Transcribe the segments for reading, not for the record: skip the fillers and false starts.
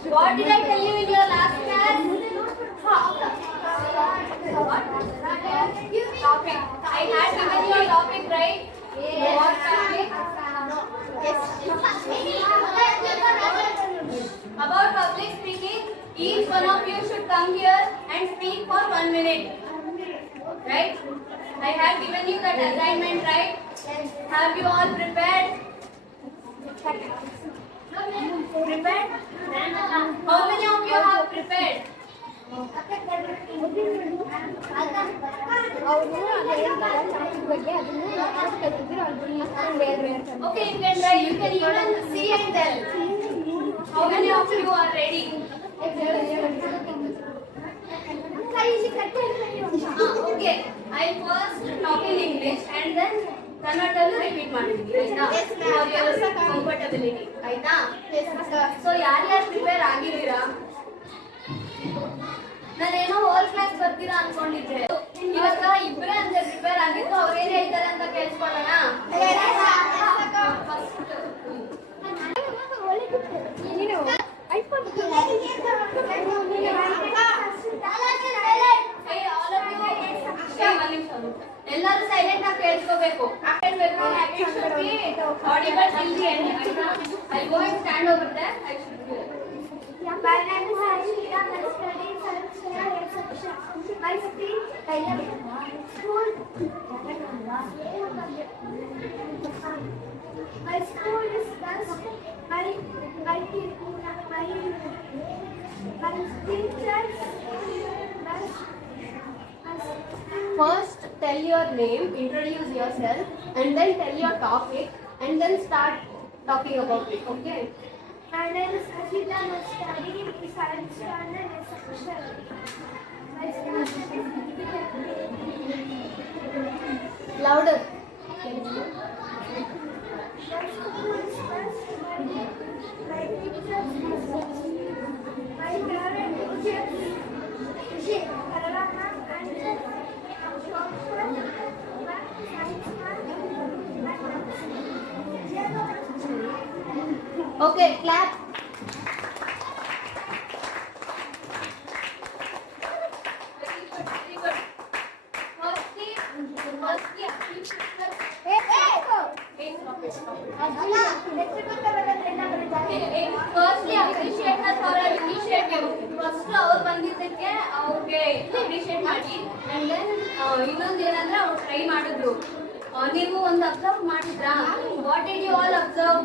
What did I tell you in your last class? What? Topic. I had given you a topic, right? What topic? About public speaking. Each one of you should come here and speak for 1 minute. Right? I have given you that assignment, right? Have you all prepared? Prepared? How many of you have prepared? Okay, you can try. You can even see and tell. How many of you are ready? Okay, I first talk in English and then ಕನ್ನಡದಲ್ಲೂ repeat ಮಾಡ್ತೀನಿ ಆಯ್ತಾ for your comfortability ಆಯ್ತಾ so ಯಾರ್ಯಾರು prepare ಆಗಿದ್ದೀರಾ ನಾನೇನೋ hole class ಬರ್ತೀರಾ ಅನ್ಕೊಂಡಿದ್ದೆ ಇವಾಗ ಇಬ್ಬರೇ ಅಂತ ಪ್ರಿಪೇರ್ ಆಗಿದ್ದು ಅವ್ರೇನು ಹೇಳ್ತಾರೆ ಅಂತ ಕೇಳಿಸ್ಕೊಳ್ಳೋಣ ಎಲ್ಲರೂ ಸೈಲೆಂಟ್ ಆಗಿ ಕೇಳಿಸ್ಕೋಬೇಕು audible till the end I go and stand over there I should be My name is Harshita. I study in Saraswati section. My school My school is best. My teachers best. First, tell your name, introduce yourself, and then tell your topic, and then start talking about it. Okay? My name is Ashita. I study in science standard section. Louder. My teachers, my parent teachers, Okay, clap. Firstly, appreciate us for our initiative. First, ಅವ್ರು ಬಂದಿದ್ದಕ್ಕೆ ಅವ್ರಿಗೆ appreciate ಮಾಡಿ and then ಇನ್ನೊಂದು ಏನಂದ್ರೆ ಅವ್ರು try ಮಾಡಿದ್ರು. ನೀವು ಒಂದು ಅಬ್ಸರ್ವ್ ಮಾಡಿದ್ರಾ? What did you all observe?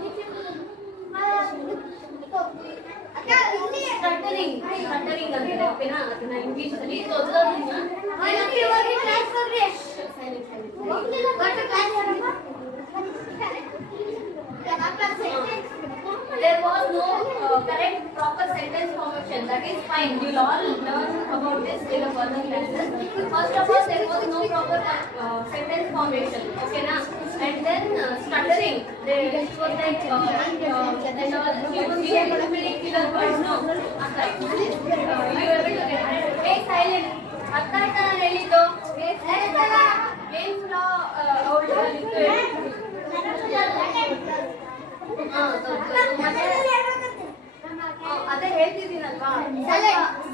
Stuttering ಅಂದ್ರೆ ಓಕೆನಾ ಅದನ್ನ ಇಂಗ್ಲಿಷ್ ಅಲ್ಲಿ There was no correct proper sentence formation. That is fine. We'll all learn about this in the further classes. First of all, there was no proper sentence formation. Okay, na? And then stuttering. She was like, she was able to make killer words. No. You were able to get it. Stay silent. ಅರ್ಥ ಆಯ್ತಾ ನಾನು ಹೇಳಿದ್ದು? ಏನು ಅವಳು ಅದೇ ಹೇಳ್ತಿದ್ದೀನಲ್ವಾ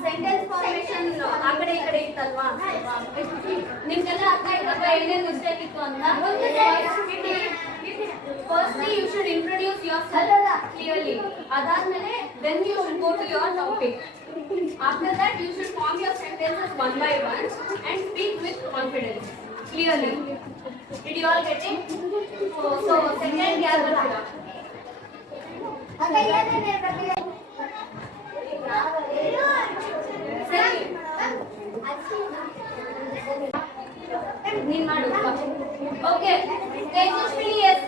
sentence formation ಆ ಕಡೆ ಈ ಕಡೆ ಇತ್ತಲ್ವಾ ನಿಮ್ಗೆಲ್ಲ ಅರ್ಥ ಆಯ್ತಲ್ವಾ ಏನೇನು ಮಿಸ್ಟೇಕ್ ಇತ್ತು ಅಂತ firstly you should introduce yourself clearly ಅದಾದ್ಮೇಲೆ then you should go to your topic after that you should form your sentences one by one and speak with confidence clearly did you all get it so second ಯಾರು ಬರ್ತೀರಾ ನೀನ್ ಮಾಡು okay Tejaswini S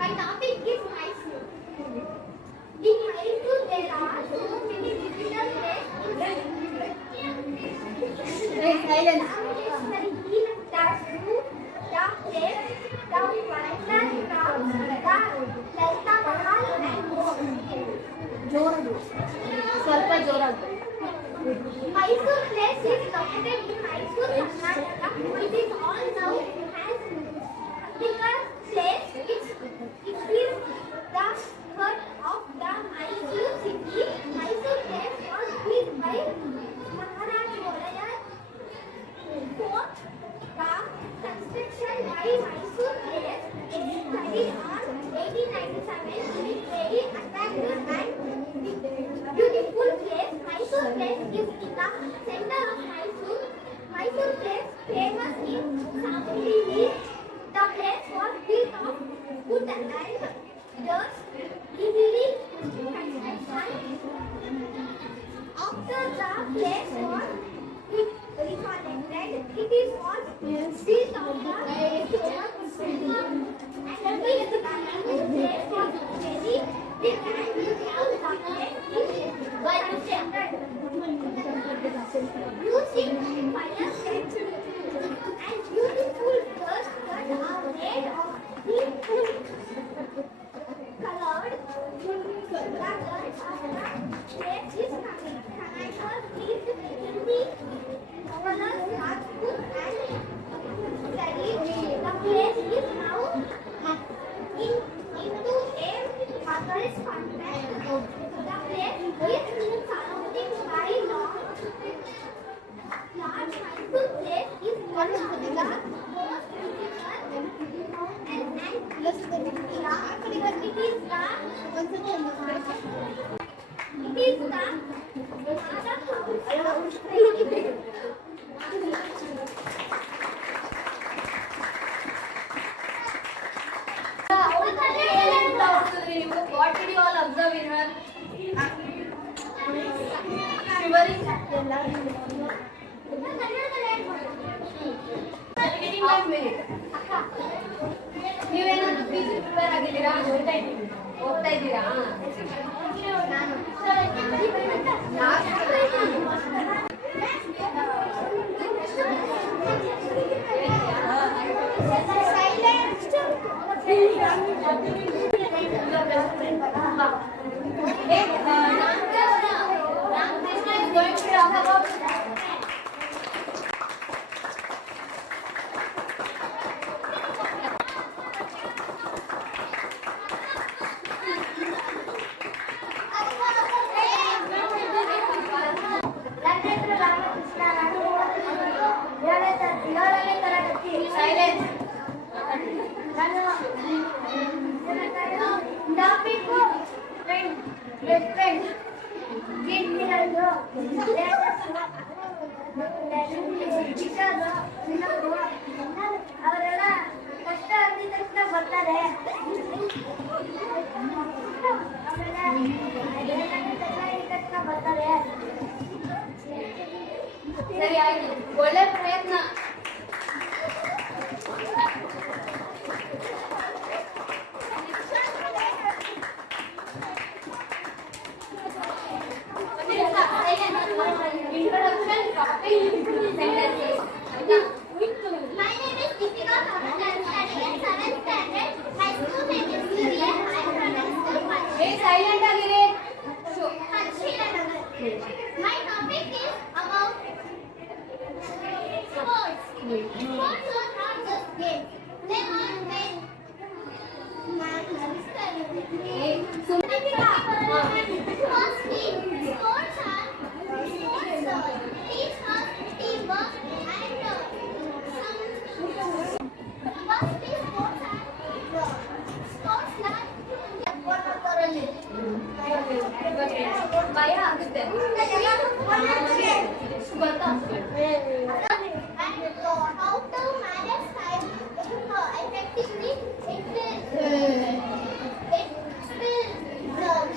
My topic is high school. In high school, there are so many difficult ways to learn. Silence. The place, the place, the located in Mysore, Karnataka. It is all now has bigger place. It is the heart of the Mysore city. Mysore place was built by Maharaj Volaya. Fourth, the construction by Mysore place is studied on 1897. It is very attractive and beautiful place. Mysore place is in the center of Mysore. Mysore place famous in Samgiri. The place was built of wood and dirt, easily construction. After the place was reconnected, it is was built of the stone. And the place was very big and now the place is constructed using fire steps and beautiful girls that are made of deep colored. The girls of the place is connected with Hindi novelist Rajput and studied. The place is now into a mother's convent. The place is surrounded by large Mysore place is one of the most beautiful and what did you all observe in her? Shivering. Half minute. ನೀವೇನಾದ್ರೂ P C prepare ಆಗಿದ್ದೀರಾ? ಹೋಗ್ತಾ ಇದ್ದೀರಾ? ಅವರೆಲ್ಲ ಕಷ್ಟ ಅಂದಿದ ತಕ್ಷಣ ಬರ್ತಾರೆ. ಬರ್ತಾರೆ. ಸರಿ ಆಯ್ತು, ಒಳ್ಳೆ ಪ್ರಯತ್ನ. Introduction, topic, sentences. My name is Deepika Kamal. I am studying in 7th standard. My school name is Surya. I am from school Hey, silent agire. Panchila. My topic is about sports. Sports are not just games. They are made. Firstly, sports teach us teamwork and firstly sports ಭಯ ಆಗುತ್ತೆ. ಗೊತ್ತಾ? and how to manage time effectively. It will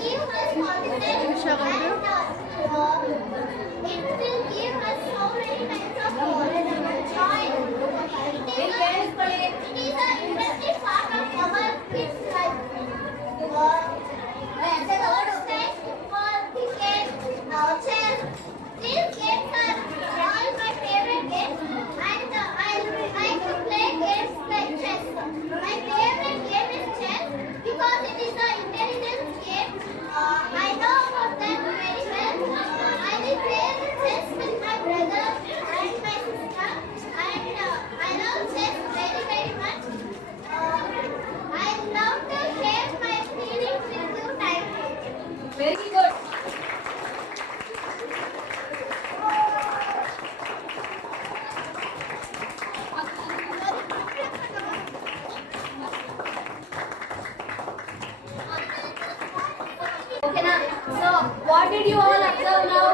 What did you all observe now?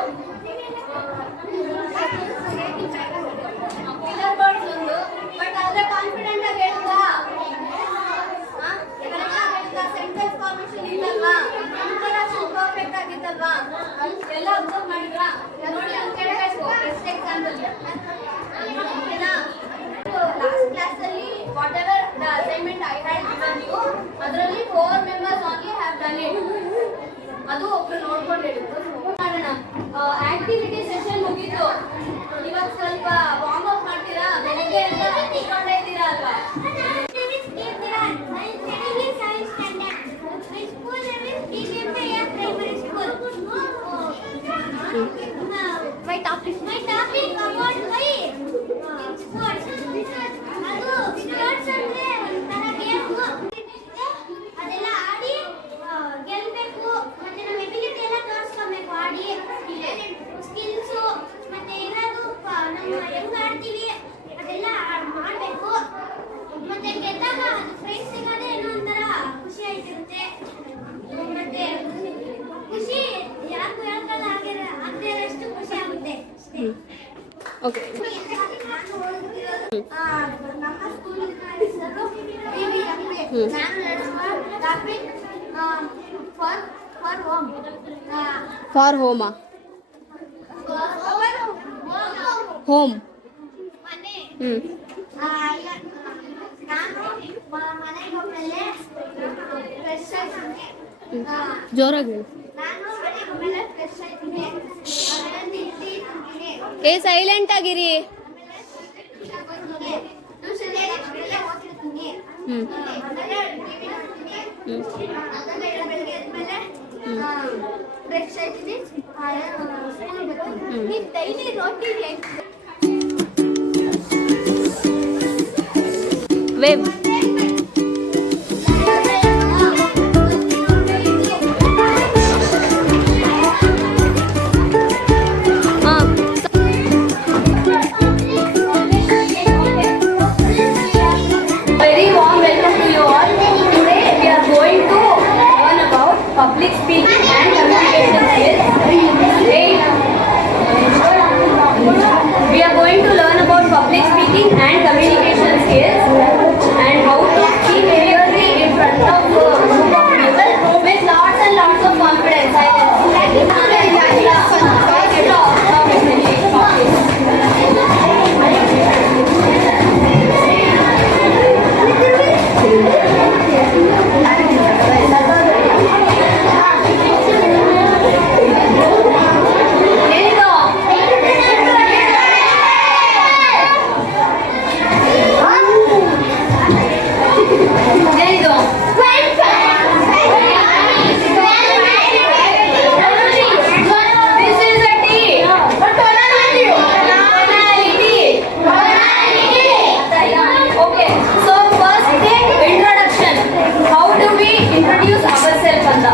Killer birds undu, but adre confident ಆಗಿ ಹೇಳ್ತಾ sentence formation ಇತ್ತಲ್ವಾ, interaction perfect ಆಗಿತ್ತಲ್ವಾ, ಎಲ್ಲ observe ಮಾಡಿದ್ರಾ? ನೋಡಿ ಅಲ್ಲಿ ಕೇಳಬೇಕು ಬೆಸ್ಟ್ ಎಕ್ಸಾಂಪಲ್. ಓಕೆನಾ? ಲಾಸ್ಟ್ ಕ್ಲಾಸ್ ಅಲ್ಲಿ whatever the assignment I had given you, ಅದರಲ್ಲಿ 4 members only have done it. ಅದು ಒಬ್ರು ನೋಡ್ಕೊಂಡು ಹೇಳಿದ್ರು. ಮಾಡೋಣ. ಆಕ್ಟಿವಿಟಿ ಸೆಷನ್ ಮುಗೀತು. ಇವಾಗ ಸ್ವಲ್ಪ ವಾರ್ಮ್ ಅಪ್ ಮಾಡ್ತೀರಾ? ಬೆಳಗ್ಗೆ ಅಂತ ಕೂತ್ಕೊಂಡೇ ಇದ್ದೀರಾ ಅಲ್ವಾ? My topic about why sports. ಅದು sports ಅಂದ್ರೆ ಒಂಥರ game. ಅದೆಲ್ಲ ಆಡಿ ಗೆಲ್ಬೇಕು, ಮತ್ತೆ ನಮ್ಮ ಎಬಿಲಿಟಿ ಎಲ್ಲ ತೋರಿಸ್ಕೊಬೇಕು ಆಡಿ. ಸ್ಕಿಲ್ಸ್ ಮತ್ತೆ ಏನಾದ್ರು ನಮ್ಮ ಹೆಂಗ್ ಆಡ್ತೀವಿ ಅದೆಲ್ಲ ಮಾಡಬೇಕು. ಮತ್ತೆ ಗೆದ್ದಾಗ ಅದು ಪ್ರೈಸ್ ಸಿಗೋದೇ ಏನೋ ಒಂಥರ ಖುಷಿ ಆಗಿರುತ್ತೆ. ಮತ್ತೆ ಖುಷಿ ಯಾರು ಹೇಳ್ಕೊಳ್ಳ ಆಗದಿರೋಷ್ಟು ಖುಷಿ ಆಗುತ್ತೆ ಅಷ್ಟೇ. ಓಕೆ. ನಮ್ಮ ಸ್ಕೂಲಿನ ಹೆಸರು BVMP. ನಾನು ನಡೆಸುವ ಟಾಪಿಕ್ ಫಾರ್ ಹೋಮ್. ಫಾರ್ ಹೋಮಾ? ಹೋಮ್. ಮನೆ. ನಾನು ಮನೆಗೆ ಹೋಗ್ಮೇಲೆ ಫ್ರೆಶ್ ಆಯ್ತೀನಿ. ಜೋರಾಗಿ ಹೇಳು. ನಾನು ಮನೆಗೆ ಹೋಗ್ಮೇಲೆ ಫ್ರೆಶ್ ಆಯ್ತೀನಿ. ಆಮೇಲೆ ತಿಂಡಿ ತಿಂತೀನಿ. ಏ ಸೈಲೆಂಟ್ ಆಗಿರಿ. ಟ್ಯೂಷನ್ ಓದ್ತಿರ್ತೀನಿ. ಆಮೇಲೆ ಟಿವಿ ನೋಡ್ತೀನಿ. ಆಮೇಲೆ ಬೆಳಗ್ಗೆ ಎದ್ಮೇಲೆ ಫ್ರೆಶ್ ಆಯ್ತೀನಿ. ಸ್ಕೂಲ್ ಬರ್ತೀನಿ. Daily routine life. Wave. Public speaking and communication skills. We are going to learn about public speaking and communication skills and how to speak clearly in front of a group of people with lots and lots of confidence.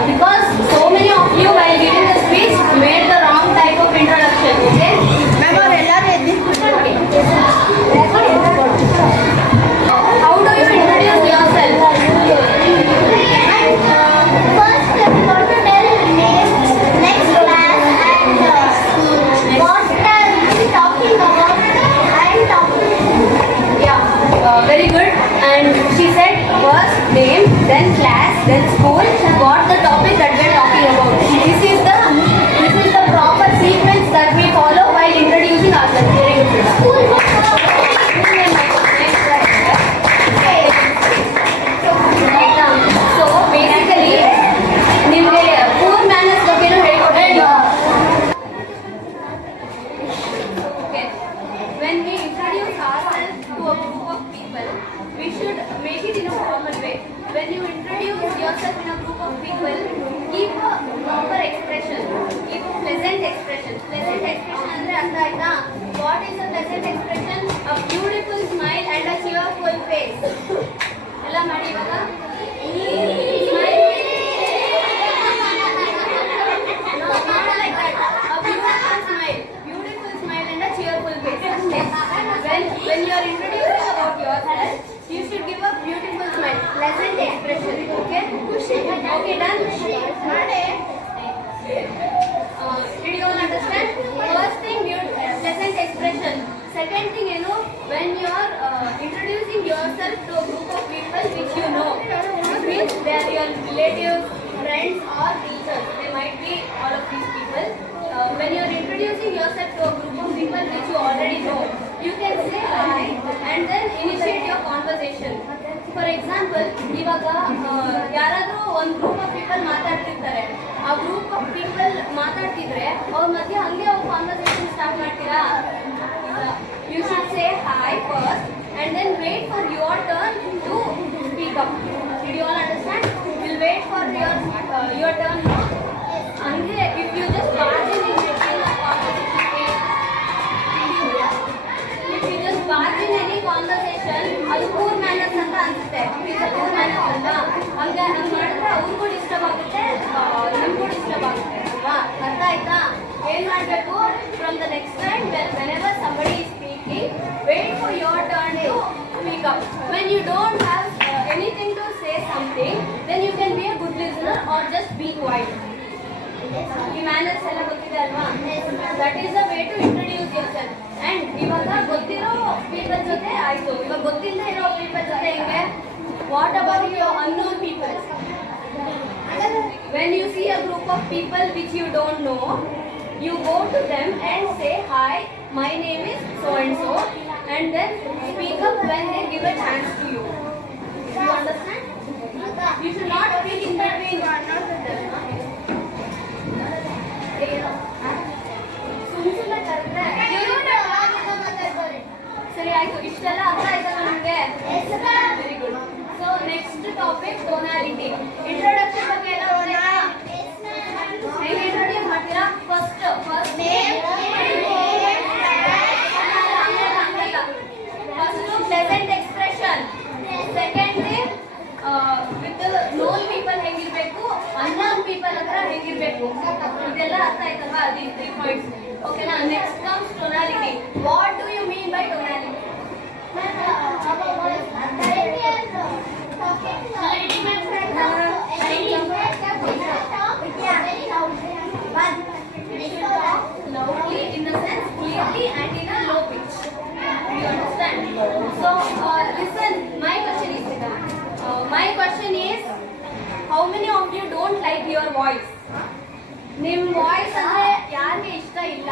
Because so many of you while giving the speech made the wrong type of introduction. Okay? How do you introduce yourself? First, we want to tell name, next class, and what are we talking about and topic. Yeah, very good. And she said first name, then class, then school, what the topic that we are talking about. This is the proper sequence that we follow while introducing ourselves. Very good. So basically, ನಿಮಗೆ poor manners ಬಗ್ಗೆನೂ ಹೇಳ್ಕೊಟ್ಟಿದ್ದೀನಿ. Okay. When we introduce ourselves to a group of people, we should make it in a formal way. When you introduce yourself in a group of people, keep a proper expression, keep a pleasant expression. Pleasant expression andre artha aita? What is a pleasant expression? A beautiful smile and a cheerful face. Ella ಮಾಡಿ ಇವಾಗ smile. No, not like that. A beautiful smile and a cheerful face. When you are introducing about yourself, you should give a beautiful smile, pleasant expression. Okay? Okay, done? relatives, friends or teachers. They might be all of these people. When you are introducing yourself to a group of people which you already know, you can say hi and then initiate your conversation. For example, ಇವಾಗ ಯಾರಾದರೂ ಒಂದು group of people ಮಾತಾಡ್ತಿರ್ತಾರೆ, ಆ group of people ಮಾತಾಡ್ತಿದ್ರೆ ಅವ್ರ ಮಧ್ಯೆ ಹಂಗೆ ಅವ್ರು conversation start ಮಾಡ್ತೀರಾ? You should say hi first and then wait for your turn to speak up. Did you all understand? We'll wait for your turn now. And if you just barge in the conversation, if you just barge in any conversation, ಅದು poor manners ಅಂತ ಅನ್ಸುತ್ತೆ. It's a poor manners ಅಲ್ವಾ? ಹಂಗೆ ಮಾಡಿದ್ರೆ ಅವ್ರಿಗೂ disturb ಆಗುತ್ತೆ, ನಿಮಗೂ disturb ಆಗುತ್ತೆ ಅಲ್ವಾ? ಅರ್ಥ ಆಯ್ತಾ? ಏನ್ ಮಾಡಬೇಕು? From the next time, whenever somebody is speaking, wait for your turn to speak up. When you don't have anything to say something, then you can be a good listener or just be quiet. ಈ manners ಎಲ್ಲ ಗೊತ್ತಿದೆ ಅಲ್ವಾ? That is the way to introduce yourself. And ಇವಾಗ ಗೊತ್ತಿರೋ people ಜೊತೆ ಆಯ್ತು, ಇವಾಗ ಗೊತ್ತಿಲ್ಲದೆ ಇರೋ ಪೀಪಲ್ ಜೊತೆ ಹೆಂಗೆ? What about your unknown people? When you see a group of people which you don't know, you go to them and say hi, my name is so and so, and then speak up when they give a chance to you. You understand? You should not speak in between. ಸುಮ್ಮನೆ ಕರೆದ್ರೆ ಸರಿ ಆಯ್ತು. ಇಷ್ಟೆಲ್ಲ ಅರ್ಥ ಆಯ್ತಲ್ಲ ನಿಮಗೆ? Very good. So next topic tonality. Introduction ಬಗ್ಗೆ ಎಲ್ಲ ಹೇಗೆ ಇಂಟ್ರೊಡ್ಯೂಸ್ ಮಾಡ್ತೀರಾ? First pleasant expression. Secondly with known people ಹೆಂಗಿರ್ಬೇಕು, ಅನ್ನೋನ್ ಪೀಪಲ್ ಹತ್ರ ಹೆಂಗಿರ್ಬೇಕು, ಇದೆಲ್ಲ ಅರ್ಥ ಆಯ್ತಲ್ವಾ? These 3 points. ಓಕೆನಾ? Next comes tonality. What do you mean by tonality? Loudly, in the sense clearly and in a low pitch. You understand? So listen, my question is how many of you don't like your voice? ನಿಮ್ಮ voice ಅಂದ್ರೆ ಯಾರಿಗೆ ಇಷ್ಟ ಇಲ್ಲ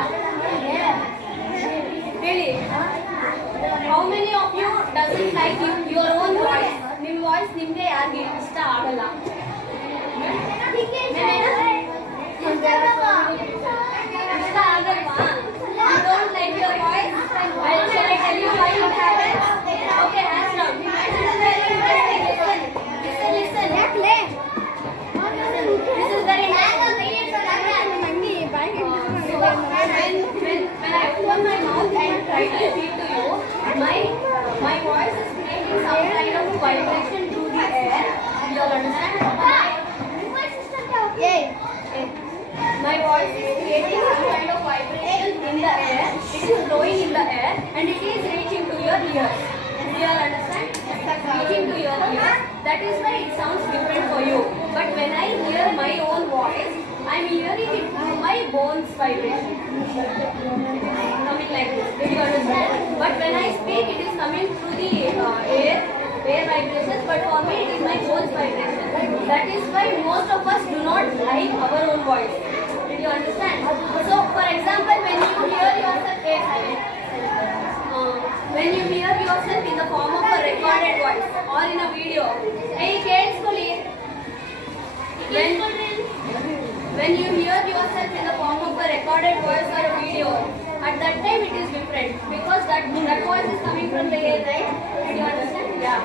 ಹೇಳಿ? How many of you doesn't like your own voice? ನಿಮ್ಮ voice ನಿಮಗೆ ಯಾರಿಗೆ ಇಷ್ಟ ಆಗಲ್ಲ? ಇಷ್ಟ ಆಗಲ್ವಾ? You don't like your voice? Shall I tell you why it happens? Okay, hands down. Listen. This is very when I open my mouth and try to speak to you, my voice is creating some kind of vibration through the air. You all understand? My voice is creating some kind of vibration in the air. It is flowing in the air and it is reaching to your ears. Do you all understand? Reaching to your ears. That is why it sounds different for you. But when I hear my own voice, I am hearing it through my bones vibration. Coming like this. Did you understand? But when I speak, it is coming through the air vibrations. But for me, it is my bones vibration. That is why most of us do not like our own voice. Did you understand? So, for example, when you hear yourself, when you hear yourself in the form of a recorded voice or in a video, when you hear yourself in the form of a recorded voice or a video, at that time it is different because that voice is coming from the air, right? Did you understand? Yeah.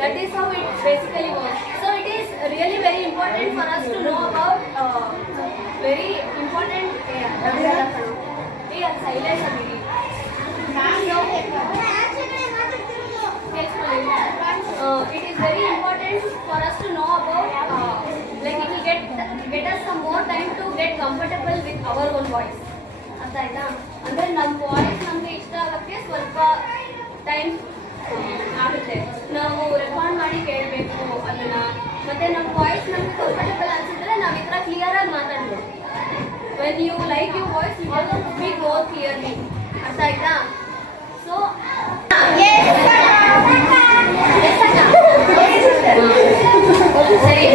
That is how it basically works. So it is really very important for us to know about very important silence ability. It is very important for us to know about like it will get us some more time to get comfortable with our own voice. ಅರ್ಥ ಆಯ್ತಾ? ಅಂದರೆ ನಮ್ಮ voice ನಮಗೆ ಇಷ್ಟ ಆಗೋಕ್ಕೆ ಸ್ವಲ್ಪ time ಆಗುತ್ತೆ. ನಾವು ರೆಕಾರ್ಡ್ ಮಾಡಿ ಕೇಳಬೇಕು ಅದನ್ನು. ಮತ್ತು ನಮ್ಮ ವಾಯ್ಸ್ ನಮಗೆ ಕಂಫರ್ಟಬಲ್ ಅನಿಸಿದ್ರೆ ನಾವು ಈ ಥರ ಕ್ಲಿಯರಾಗಿ ಮಾತಾಡ್ಬೋದು. When you like your voice you have to speak more clearly. ಅರ್ಥ ಆಯ್ತಾ? ಸೊ ಸರಿ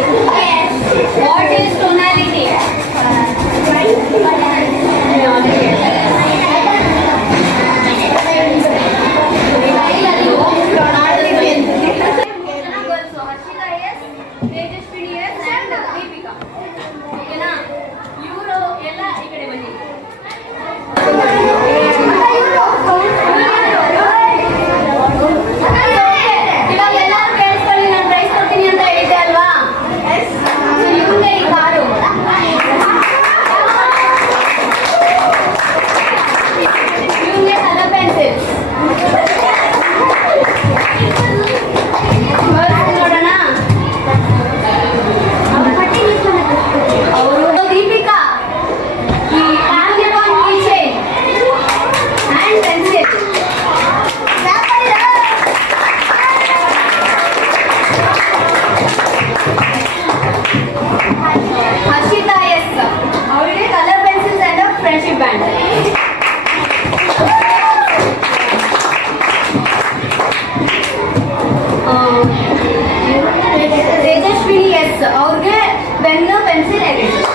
ಬ್ಯಾಂಡ್. ತೇಜಸ್ವಿನಿ ಎಸ್ ಅವ್ರಿಗೆ ಪೆನ್ನು ಪೆನ್ಸಿಲ್ ಎರೇಸರ್.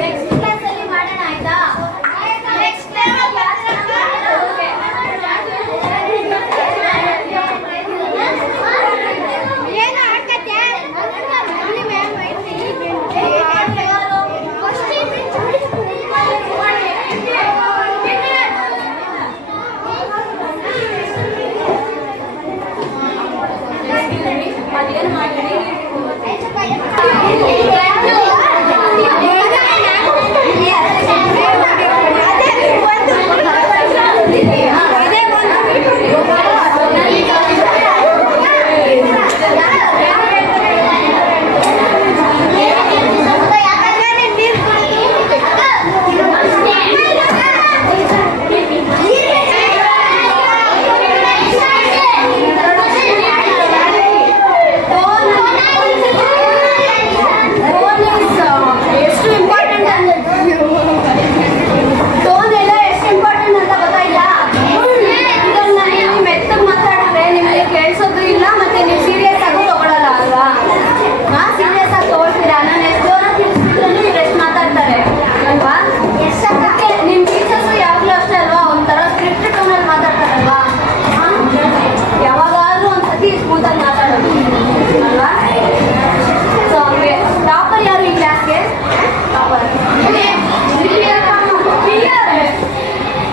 ನೆಕ್ಸ್ಟ್ ಕ್ಲಾಸಲ್ಲಿ ಮಾಡೋಣ ಆಯ್ತಾ? ನೆಕ್ಸ್ಟ್ ಏನು ಆಡ್ಕತ್ತೆ? ಅದೇನು ಮಾಡಿರಿ?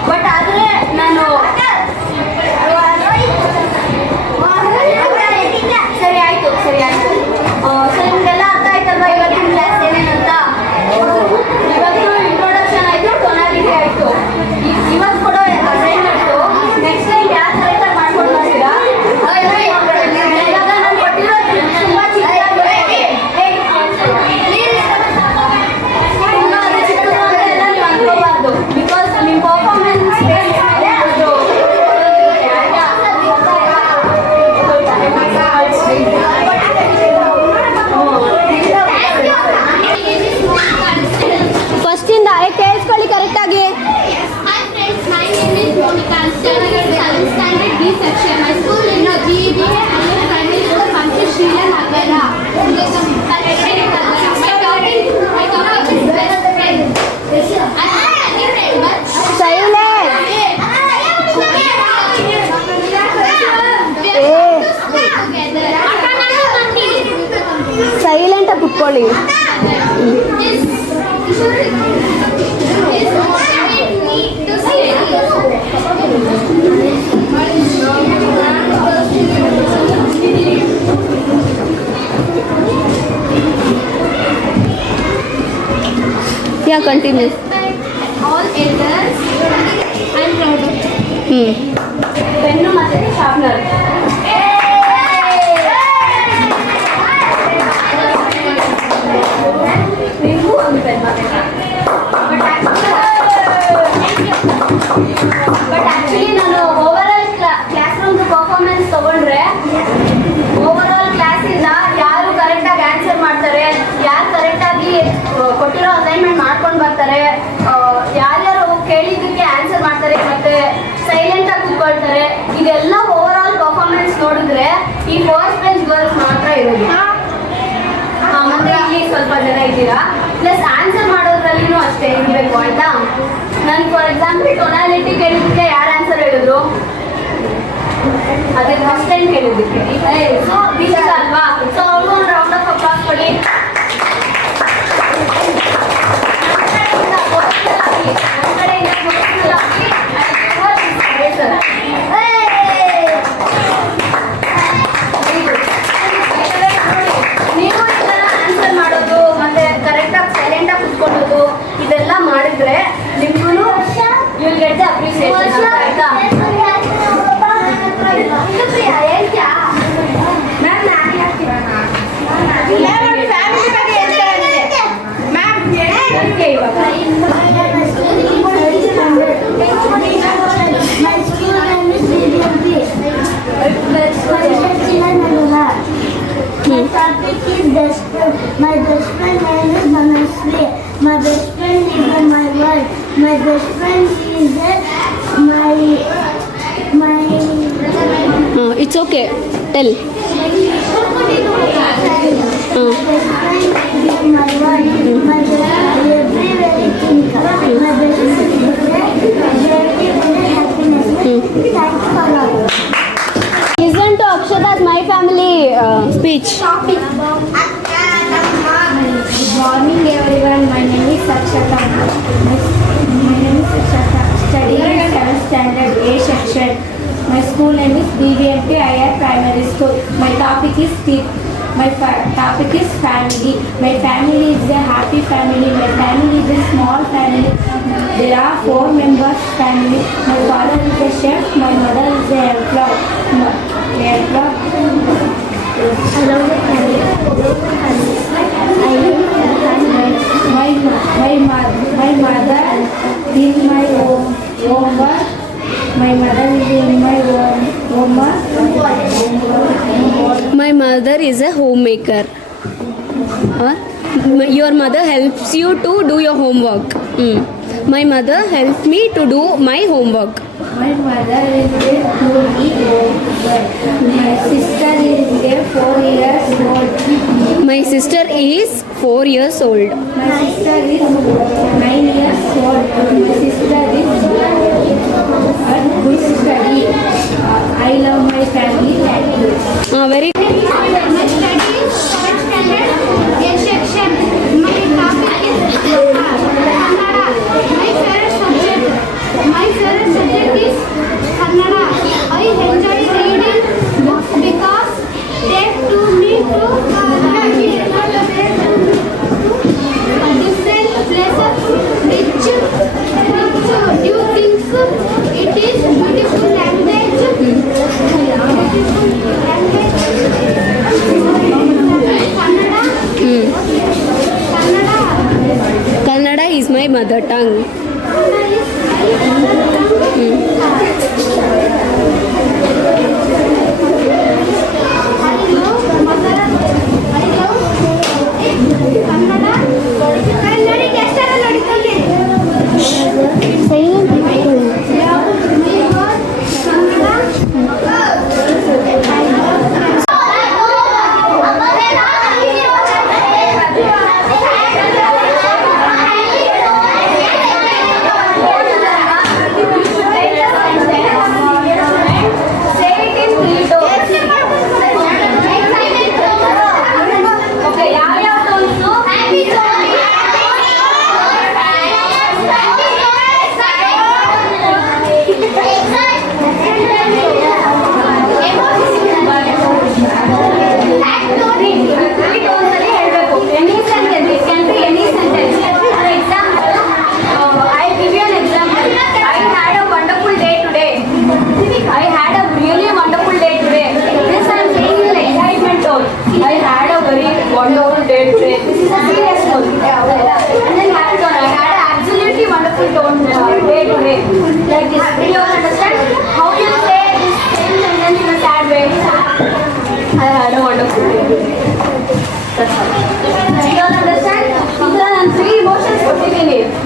ಬಟ್ ಆದ್ರೆ ನಾನು ಸರಿ ಆಯ್ತು. ಸರಿ ನಿಮ್ಗೆಲ್ಲ ಅರ್ಥ ಆಯ್ತಲ್ವಾ ಇವತ್ತಿನ ಕ್ಲಾಸ್ ಏನೇನಂತ? ಇವತ್ತು ಇಂಟ್ರೊಡಕ್ಷನ್ ಆಯ್ತು, ಟೊನಾಲಿಟಿ ಆಯ್ತು. ಇವತ್ತು ಕೊಡೋ ಅಸೈನ್ಮೆಂಟು ನೆಕ್ಸ್ಟ್ ಟೈಮ್ ಯಾವ ಕರೆಕ್ಟಾಗಿ ಮಾಡ್ಕೊಂಡು ಬರ್ತೀರಾ? ಇವಾಗ ನಾನು ಕೊಟ್ಟಿರೋ ತುಂಬ ಚಿಕ್ಕದಾಗಿದೆ. ಚಿಕ್ಕದು ಅಂತ ಎಲ್ಲ ನೀವು ಅನ್ಕೋಬಾರ್ದು. ಬಿಕಾಸ್ ನಿಮ್ಮ ಪರ್ಫಾರ್ಮೆನ್ಸ್ ಬೇಸ್ ಮೇಲೆ ಅದು ಫಸ್ಟಿಂದ ಕೇಳಿಸ್ಕೊಳ್ಳಿ ಕರೆಕ್ಟಾಗಿ. Hi friends, my name is Monica. I'm studying in 7th standard B section. My school is GEBA Higher Primary School, Pankaj Sheila Nagara. My topic is best friend. I'm not any friend, but silent ಆಗಿ ಕುತ್ಕೊಳ್ಳಿ. Yeah, continue. all elders, I'm proud of them. Pen ಮತ್ತೆ sharpener. ನಿಮಗೂ ಒಂದು pen but actually ನಾನು overall class ರೂಮ್ದು performance ತೊಗೊಂಡ್ರೆ overall ಕ್ಲಾಸಿಂದ ಯಾರು ಕರೆಕ್ಟಾಗಿ ಆನ್ಸರ್ ಮಾಡ್ತಾರೆ, ಯಾರು ಕರೆಕ್ಟಾಗಿ ಕೊಟ್ಟಿರೋ ಅಸೈನ್ಮೆಂಟ್ ಮಾಡ್ಕೊಂಡು ಬರ್ತಾರೆ, ಯಾರ್ಯಾರು ಕೇಳಿದ್ದಕ್ಕೆ ಆನ್ಸರ್ ಮಾಡ್ತಾರೆ ಮತ್ತು ಸೈಲೆಂಟಾಗಿ ಕೂತ್ಕೊಳ್ತಾರೆ, ಇದೆಲ್ಲ ಓವರಾಲ್ ಪರ್ಫಾರ್ಮೆನ್ಸ್ ನೋಡಿದ್ರೆ ಈ ಫಸ್ಟ್ ಬೆಂಚ್ ಗರ್ಲ್ಸ್ ಮಾತ್ರ ಇರೋದು. ಮತ್ತೆ ಇಲ್ಲಿ ಸ್ವಲ್ಪ ಜನ ಇದ್ದೀರಾ. ಪ್ಲಸ್ ಆನ್ಸರ್ ಮಾಡೋದ್ರಲ್ಲಿನೂ ಅಷ್ಟೇ ಇರಬೇಕು ಆಯ್ತಾ. ನಾನು ಫಾರ್ ಎಕ್ಸಾಂಪಲ್ ಟೊನಾಲಿಟಿ ಕೇಳಿದ್ದಕ್ಕೆ ಯಾರು ಆನ್ಸರ್ ಹೇಳಿದ್ರು? ಅದೇ ಫಸ್ಟ್ ಟೈಮ್ ಕೇಳಿದ್ದಕ್ಕೆ. ಸೊ ದೀಕ್ಷಾ ಅಲ್ವಾ? ಸೊ ಅವ್ರಿಗೂ ಒಂದು ರೌಂಡ್ ಆಫ್ ಅಪ್ಲಾಸ್ ಕೊಡಿ. ನಮ್ಮ ಕಡೆಯಿಂದ ನೀವು ಈ ಥರ ಆನ್ಸರ್ ಮಾಡೋದು ಮತ್ತೆ ಕರೆಕ್ಟಾಗಿ ಸೈಲೆಂಟಾಗಿ ಕುತ್ಕೊಳ್ಳೋದು ಇದೆಲ್ಲ ಮಾಡಿದ್ರೆ ನಿಮ್ಗೂ you will get the appreciation ಆಯ್ತಾ? It's okay. Tell. Listen to Akshata's My Family speech. Good morning everyone, my name is Akshata. Studying in 7th standard A section. My school name is BVMP IR Primary School. My topic is topic is family. My family is a happy family. My family is a small family. There are 4 members family. My father is a chef. My mother is a employee. Hello, family. My mother is my homework. My mother is in my homework. My mother is a homemaker. Your mother helps you to do your homework. My mother helps me to do my homework. My mother is there to eat homework. My sister is there 4 years old. My sister is 4 years old. My sister is 9 years old. My sister is a good study. I love my family. Thank you. Very My study is 7th standard A section. My topic is Kannada. My favorite subject is Kannada. I enjoy reading books because they do me to different places, rich new things. It is beautiful language. Kannada is my mother tongue.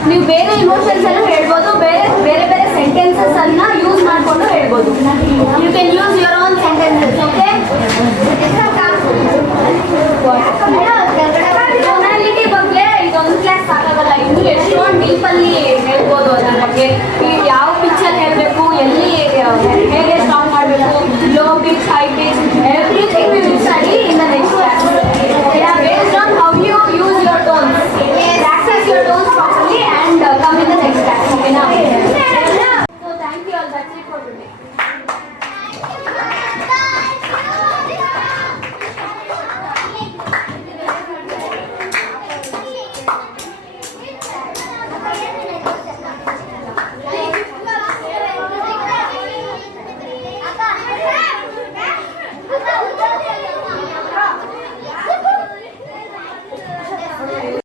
ನೀವು ಬೇರೆ emotions ಎಲ್ಲ ಹೇಳ್ಬೋದು